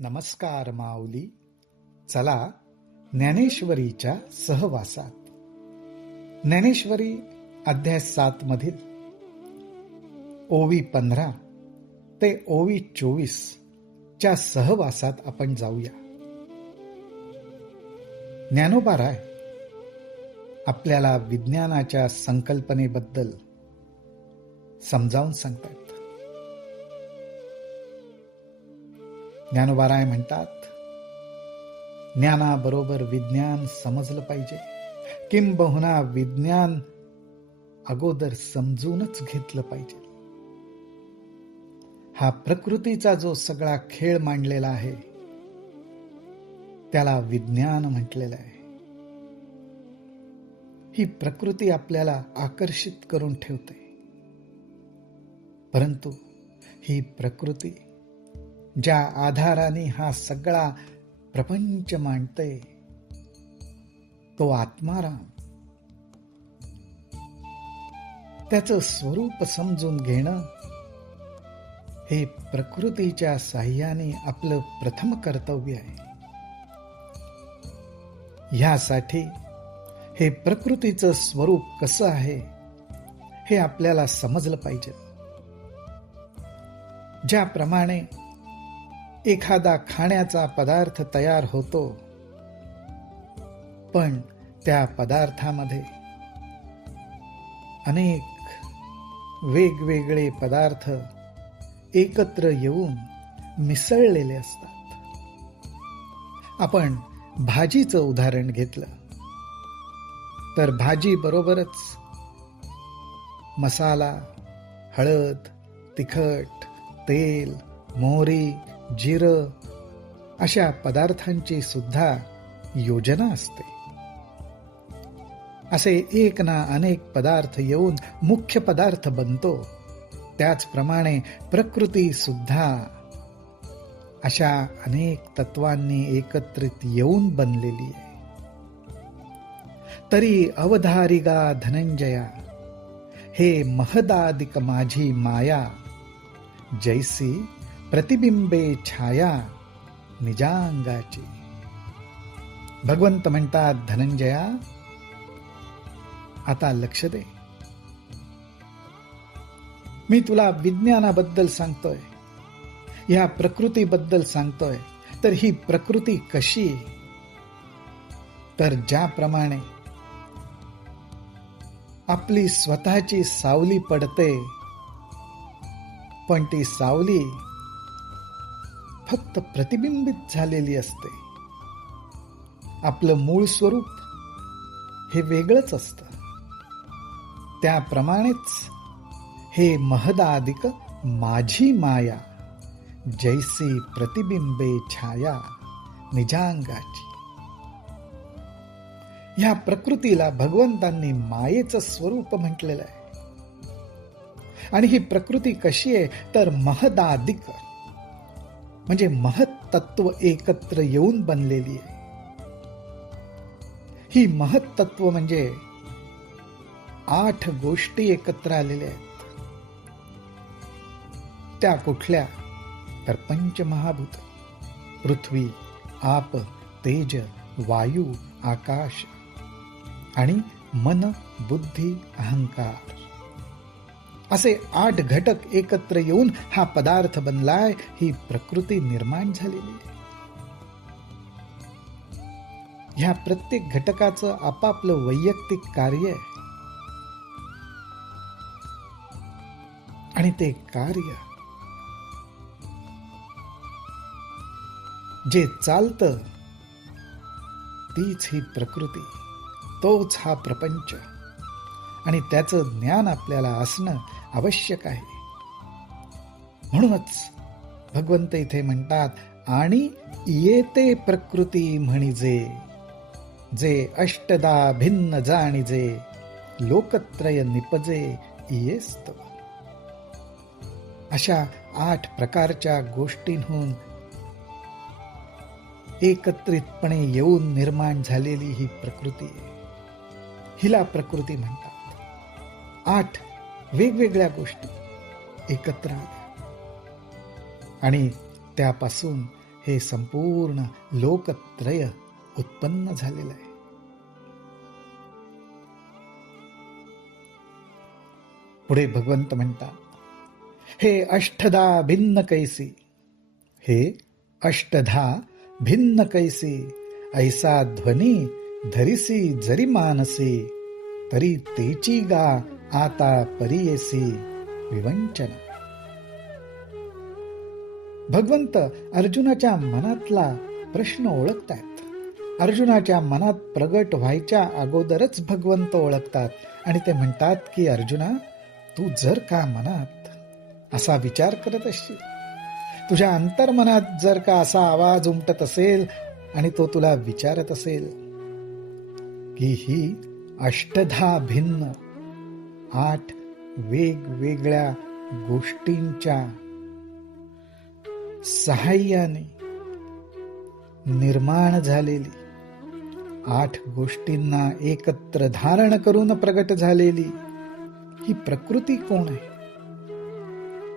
नमस्कार माऊली. चला ज्ञानेश्वरीच्या सहवासात. ज्ञानेश्वरी अध्याय 7 मधील ओवी 15 ते ओवी 24 च्या सहवासात आपण जाऊया. ज्ञानोबाराय आपल्याला विज्ञानाच्या संकल्पनेबद्दल समजावून सांगतात. ज्ञानोबाराय म्हणतात, ज्ञानाबरोबर विज्ञान समजलं पाहिजे, किंबहुना विज्ञान अगोदर समजूनच घेतलं पाहिजे. हा प्रकृतीचा जो सगळा खेळ मांडलेला आहे त्याला विज्ञान म्हटलेलं आहे. ही प्रकृती आपल्याला आकर्षित करून ठेवते, परंतु ही प्रकृती ज्या आधाराने हा सगळा प्रपंच मांडते तो आत्माराम. त्याचं स्वरूप समजून घेणं हे प्रकृतीच्या साह्याने आपलं प्रथम कर्तव्य आहे. ह्यासाठी हे प्रकृतीचं स्वरूप कसं आहे हे आपल्याला समजलं पाहिजे. ज्याप्रमाणे एखादा खाण्याचा पदार्थ तयार होतो, पण त्या पदार्थामध्ये अनेक वेगवेगळे पदार्थ एकत्र येऊन मिसळलेले असतात. आपण भाजीचं उदाहरण घेतलं तर भाजी बरोबरच मसाला, हळद, तिखट, तेल, मोहरी, जिरं अशा पदार्थांची सुद्धा योजना असते. असे एक ना अनेक पदार्थ येऊन मुख्य पदार्थ बनतो. त्याचप्रमाणे प्रकृती सुद्धा अशा अनेक तत्वांनी एकत्रित येऊन बनलेली आहे. तरी अवधारिगा धनंजया, हे महदादिक माझी माया, जैसी प्रतिबिंबे छाया निजांगाची. भगवंत म्हणतात, धनंजया आता लक्ष दे. मी तुला विज्ञानाबद्दल सांगतोय, या प्रकृतीबद्दल सांगतोय. तर ही प्रकृती कशी? तर ज्याप्रमाणे आपली स्वतःची सावली पडते, पण ती सावली फक्त प्रतिबिंबित झालेली असते. आपलं मूळ स्वरूप हे वेगळंच असतं. त्याप्रमाणेच हे महदादिक माझी माया, जैसी प्रतिबिंबे छाया निजांगाची. ह्या प्रकृतीला भगवंतांनी मायेचं स्वरूप म्हटलेलं आहे. आणि ही प्रकृती कशी आहे? तर महदादिक म्हणजे महत्तत्व एकत्र येऊन बनलेली आहे. ही महत्तत्व म्हणजे 8 गोष्टी एकत्र आलेल्या आहेत. त्या कुठल्या? तर पंचमहाभूत, पृथ्वी, आप, तेज, वायू, आकाश आणि मन, बुद्धी, अहंकार. असे 8 घटक एकत्र येऊन हा पदार्थ बनलाय. ही प्रकृती निर्माण झालेली आहे. ह्या प्रत्येक घटकाचं आपापलं वैयक्तिक कार्य आहे. आणि ते कार्य जे चालतं तीच ही प्रकृती, तोच हा प्रपंच. आणि त्याचं ज्ञान आपल्याला असणं आवश्यक आहे. म्हणूनच भगवंत इथे म्हणतात, आणि येते प्रकृती म्हणिजे, जे अष्टदा भिन्न जाणिजे, लोकत्रय निपजे इयेस्तव. अशा 8 प्रकारच्या गोष्टींहून एकत्रितपणे येऊन निर्माण झालेली ही प्रकृती आहे. हिला प्रकृती म्हणतात. 8 वेगवेगळ्या गोष्टी एकत्र आल्या आणि त्यापासून हे संपूर्ण लोकत्रय उत्पन्न झालेलं आहे. पुढे भगवंत म्हणतात, हे अष्टधा भिन्न कैसी, हे अष्टधा भिन्न कैसी, ऐसा ध्वनी धरिसी जरी मानसी, तरी तेची गा आता परियेसी विवंचन. भगवंत अर्जुनाच्या मनातला प्रश्न ओळखतात. अर्जुनाच्या मनात प्रगट व्हायच्या अगोदरच भगवंत ओळखतात आणि ते म्हणतात की अर्जुना, तू जर का मनात असा विचार करत असशील, तुझ्या अंतर्मनात जर का असा आवाज उमटत असेल आणि तो तुला विचारत असेल की ही अष्टधा भिन्न 8 वेगवेगळ्या गोष्टींच्या सहाय्याने निर्माण झालेली, 8 गोष्टींना एकत्र धारण करून प्रगट झालेली ही प्रकृती कोण आहे,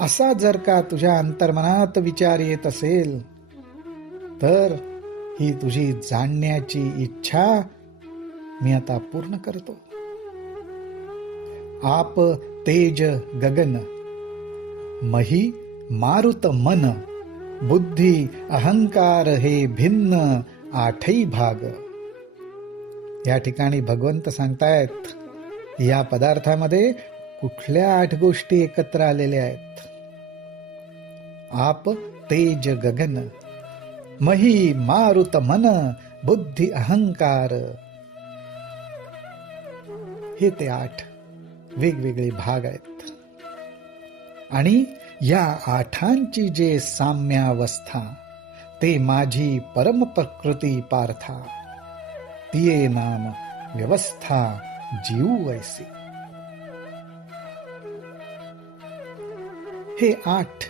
असा जर का तुझ्या अंतर्मनात विचार येत असेल तर ही तुझी जाणण्याची इच्छा मी आता पूर्ण करतो. आप तेज गगन, मही मारुत मन, बुद्धी अहंकार हे भिन्न 8ही भाग. या ठिकाणी भगवंत सांगतायत या पदार्थामध्ये कुठल्या 8 गोष्टी एकत्र आलेल्या आहेत. आप तेज गगन, मही मारुत मन, बुद्धी अहंकार, हे ते 8 वेगवेगळे भाग आहेत. आणि या 8ची जे साम्यावस्था ते माझी परम प्रकृती पार्था, तिये नाम व्यवस्था जीव ऐसी. हे 8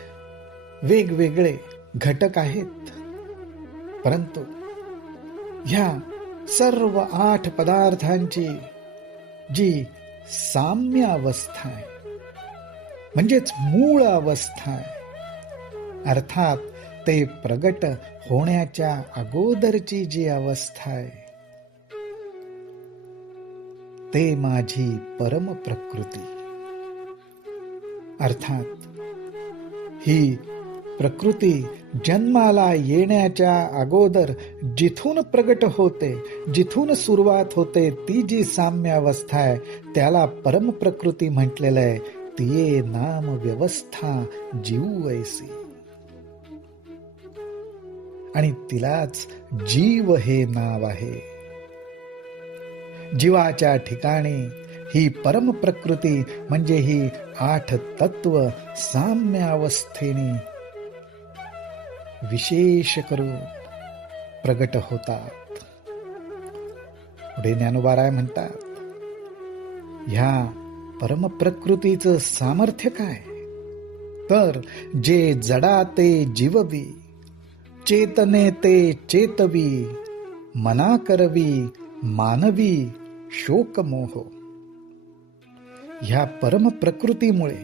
वेगवेगळे घटक आहेत, परंतु ह्या सर्व 8 पदार्थांची जी साम्य अवस्था आहे, म्हणजेच मूळ अवस्था आहे, अर्थात ते प्रगट होण्याच्या अगोदरची जी अवस्था आहे, ते माझी परम प्रकृती. अर्थात ही प्रकृती जन्माला येण्याच्या अगोदर जिथून प्रगट होते, जिथून सुरुवात होते, ती जी साम्य अवस्था आहे त्याला परम प्रकृती म्हटलेलं आहे. तिये नाम व्यवस्था जीव ऐसी. आणि तिलाच जीव हे नाव आहे. जीवाच्या ठिकाणी ही परम प्रकृती म्हणजे ही 8 तत्व साम्य अवस्थेने विशेष करून प्रगट होतात. पुढे ज्ञानोबा म्हणतात, ह्या परम प्रकृतीचं सामर्थ्य काय, तर जे जडा ते जीववी, चेतने ते चेतवी, मना करवी मानवी शोक मोह. ह्या परम प्रकृतीमुळे,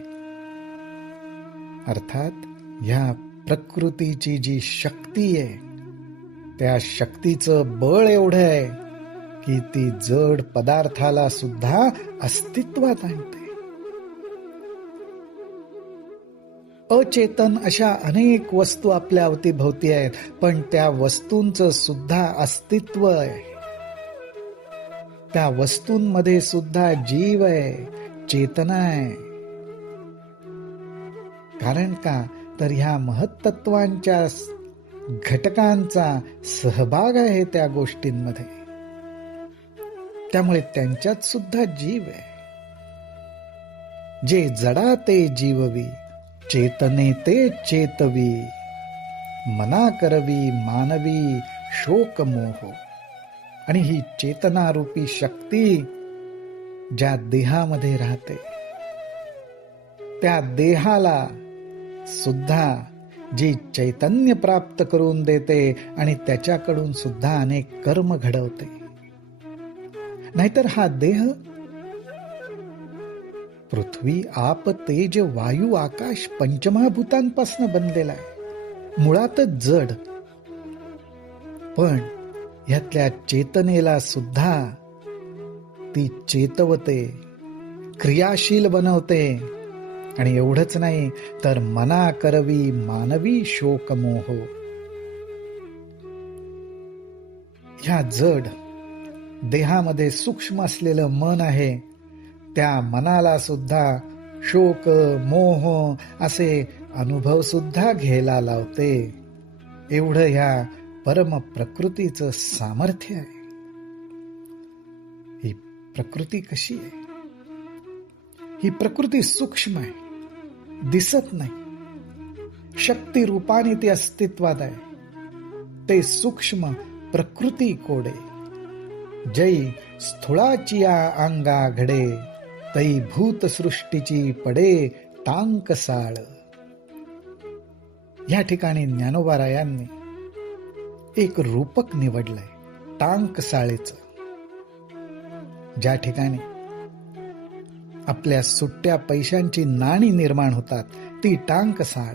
अर्थात ह्या प्रकृतीची जी शक्ती आहे, त्या शक्तीचं बळ एवढं आहे की ती जड पदार्थाला सुद्धा अस्तित्वात आणते. अचेतन अशा अनेक वस्तू आपल्या अवतीभोवती आहेत, पण त्या वस्तूंचं सुद्धा अस्तित्व आहे. त्या वस्तूंमध्ये सुद्धा जीव आहे, चेतना आहे. कारण का, तर ह्या महत्त्वांच्या घटकांचा सहभाग आहे त्या गोष्टींमध्ये. त्यामुळे त्यांच्यात सुद्धा जीव आहे. जे जडा ते जीववी, चेतने ते चेतवी, मना करवी मानवी शोक मोह. आणि ही चेतनारूपी शक्ती ज्या देहामध्ये राहते, त्या देहाला सुद्धा जी चैतन्य प्राप्त करून देते आणि त्याच्याकडून सुद्धा अनेक कर्म घडवते. नाहीतर हा देह पृथ्वी आप तेज वायू आकाश पंचमहाभूतांपासून बनलेला आहे. मुळातच जड पण ह्यातल्या चेतनेला सुद्धा ती चेतवते, क्रियाशील बनवते. आणि एवढंच नाही तर मना करवी मानवी शोकमोह. ह्या जड देहामध्ये सूक्ष्म असलेलं मन आहे, त्या मनाला सुद्धा शोक मोह असे अनुभव सुद्धा घ्यायला लावते. एवढं ह्या परम प्रकृतीचं सामर्थ्य आहे. ही प्रकृती कशी आहे? ही प्रकृती सूक्ष्म आहे, दिसत नाही. शक्ती रूपाने ती अस्तित्वात आहे. ते सूक्ष्म प्रकृती कोडे. जै स्थूळाची अंगा घडे, तै भूत सृष्टीची पडे टांकसाळ. या ठिकाणी ज्ञानोबारायांनी एक रूपक निवडलंय, टांकसाळेचं. ज्या ठिकाणी आपल्या सुट्ट्या पैशांची नाणी निर्माण होतात, ती टांकसाळ.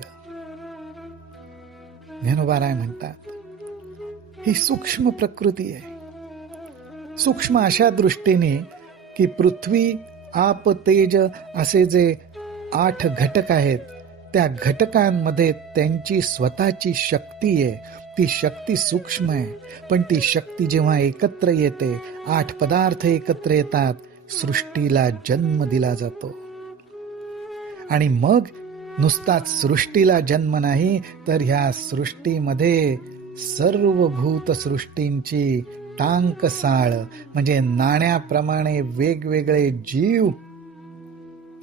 ज्ञानोबाराय म्हणतात ही सूक्ष्म प्रकृती आहे. सूक्ष्म अशा दृष्टीने की पृथ्वी, आप, तेज असे जे 8 घटक आहेत, त्या घटकांमध्ये त्यांची स्वतःची शक्ती आहे. ती शक्ती सूक्ष्म आहे, पण ती शक्ती जेव्हा एकत्र येते, 8 पदार्थ एकत्र येतात, सृष्टीला जन्म दिला जातो. आणि मग नुसताच सृष्टीला जन्म नाही, तर ह्या सृष्टीमध्ये सर्व भूत सृष्टींची टांकसाळ म्हणजे नाण्याप्रमाणे वेगवेगळे जीव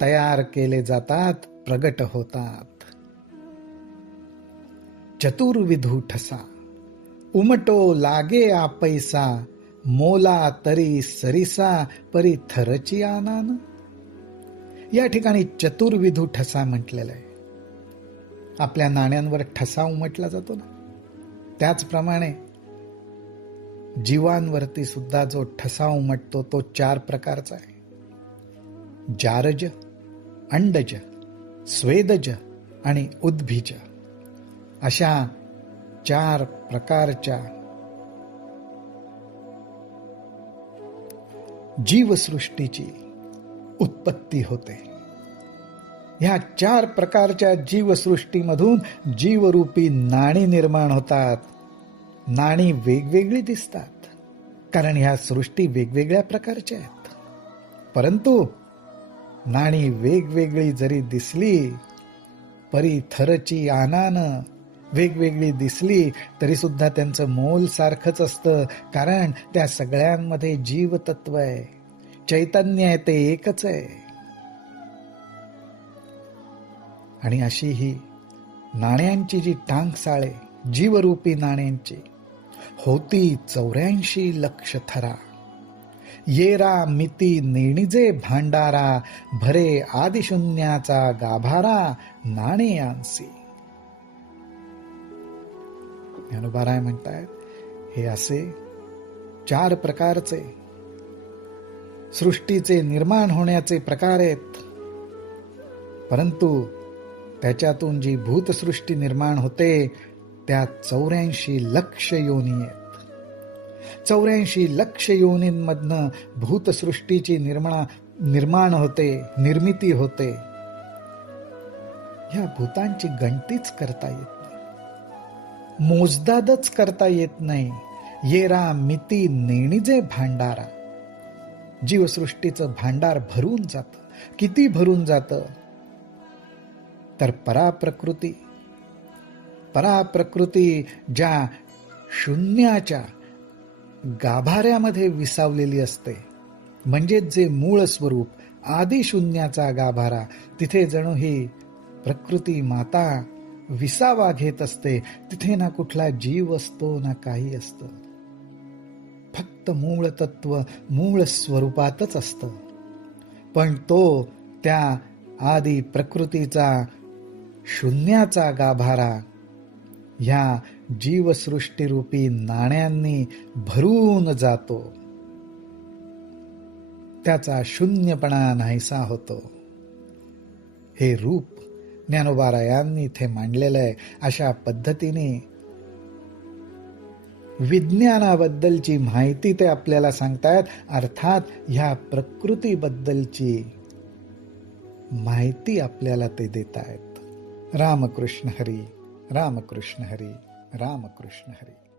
तयार केले जातात, प्रगट होतात. चतुर्विधू ठसा उमटो लागे आपैसा, मोला तरी सरिसा परी थरची आनान. या ठिकाणी चतुर्विधू ठसा म्हटलेला आहे. आपल्या नाण्यांवर ठसा उमटला जातो ना, त्याचप्रमाणे जीवांवरती सुद्धा जो ठसा उमटतो तो 4 प्रकारचा आहे. जारज, अंडज, स्वेदज आणि उद्भिज अशा 4 प्रकारच्या जीवसृष्टीची उत्पत्ती होते. ह्या 4 प्रकारच्या जीवसृष्टीमधून जीवरूपी नाणी निर्माण होतात. नाणी वेगवेगळी दिसतात, कारण ह्या सृष्टी वेगवेगळ्या प्रकारच्या आहेत. परंतु नाणी वेगवेगळी जरी दिसली, परी थरची आनान वेगवेगळी दिसली, तरी सुद्धा त्यांचं मोल सारखंच असतं, कारण त्या सगळ्यांमध्ये जीवतत्व आहे, चैतन्य आहे, ते एकच आहे. आणि अशी ही नाण्यांची जी टांकसाळे, जीवरूपी नाण्यांची, होती 84 लक्ष थरा. येरा मिती नेणिजे भांडारा, भरे आदिशून्याचा गाभारा नाणे आणसी. ज्ञानोबाराय म्हणतात हे असे 4 प्रकारचे सृष्टीचे निर्माण होण्याचे प्रकार आहेत. परंतु त्याच्यातून जी भूतसृष्टी निर्माण होते, त्या 84 लक्ष योनी आहेत. 84 लक्ष योनींमधनं भूतसृष्टीची निर्माण होते, निर्मिती होते. ह्या भूतांची गणतीच करता येत नाही, मोजदादच करता येत नाही. येरा मिती नेणिजे भांडारा. जीवसृष्टीचं भांडार भरून जातं. किती भरून जातं? तर पराप्रकृती ज्या शून्याच्या गाभाऱ्यामध्ये विसावलेली असते, म्हणजेच जे मूळ स्वरूप आदी शून्याचा गाभारा, तिथे जणू ही प्रकृती माता विसावा घेत असते. तिथे ना कुठला जीव असतो ना काही असतं, फक्त मूळ तत्व मूळ स्वरूपातच असतं. पण तो त्या आदी प्रकृतीचा शून्याचा गाभारा ह्या जीवसृष्टीरूपी नाण्यांनी भरून जातो. त्याचा शून्यपणा नाहीसा होतो. हे रूप ज्ञानोबारायांनी इथे मांडलेलं आहे. अशा पद्धतीने विज्ञानाबद्दलची माहिती ते आपल्याला सांगतायत, अर्थात ह्या प्रकृतीबद्दलची माहिती आपल्याला ते देत आहेत. रामकृष्ण हरी, रामकृष्ण हरी, रामकृष्ण हरी.